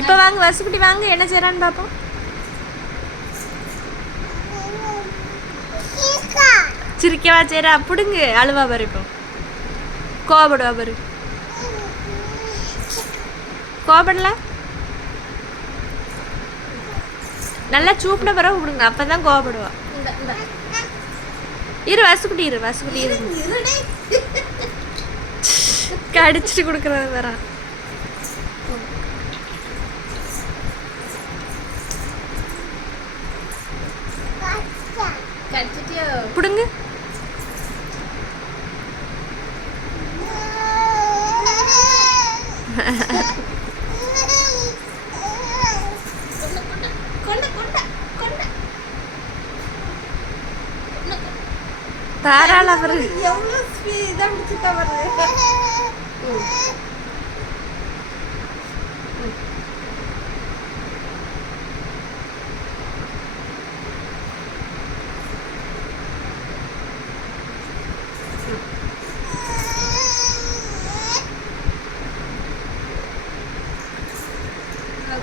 இப்போ வாங்க வசுக்குட்டி வாங்க என்ன செய்கிறான்னு பார்ப்போம் சிரிக்கவா செய்கிறா பிடுங்க அழுவா பாரு இப்போ. கோவப்படுவா பாரு. கோவப்படல? நல்லா சூப்பிட பிறகு விடுங்க அப்போதான் கோவப்படுவா. இரு வசுக்குட்டி இரு வசுக்குட்டி இரு. இருடே கடிச்சிட்டு கொடுக்குறது வரா கடிச்சிட்டியோ பிடுங்க கொண்ட கொண்ட கொண்ட தாராள அவரு எவ்வளோ ஸ்பீடாக பிடிச்சிட்டா வருது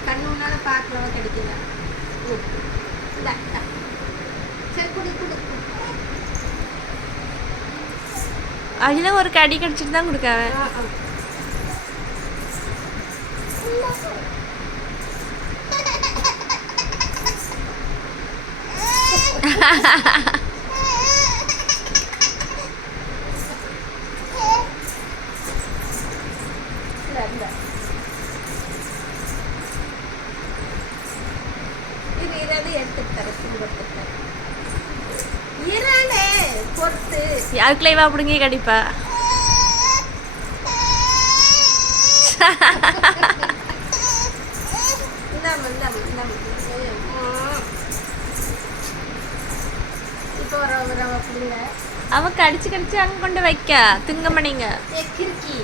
கண்ணு முன்னால கிடைக்கல. சரி குடி குடி அதுல ஒரு கடி கடிச்சிட்டு தான் கொடுக்காவன் ஆ, ஆ. இந்தா, பொறுத்து யாருக்குள்ள இவா பிடுங்கி கடிப்பா. அவ கடிச்சு கடிச்சு அங்க கொண்டு வைக்க. திங்க மணிங்க ஏ கிறுக்கி.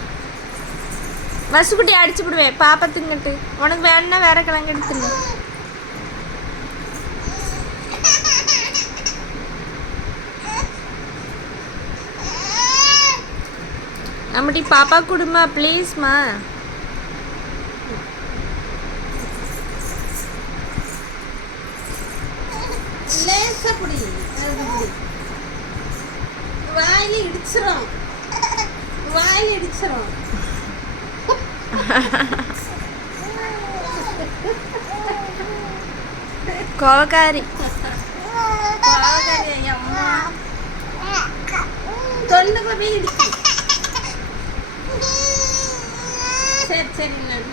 வசுக்குட்டி அடிச்சு விடுவேன் பாப்பா திங்கட்டு. உனக்கு வேணும்னா வேற கிழங்கு எடுத்துங்க நம்மட்டி பாப்பா கொடுமா ப்ளீஸ்மா வாயில இடிச்சிரும். வாயில இடிச்சிரும். கோவக்காரி. பாவக்காரி ஐயா, தொண்டைக்குள்ள போய் இடிச்சு சரி சரி நான்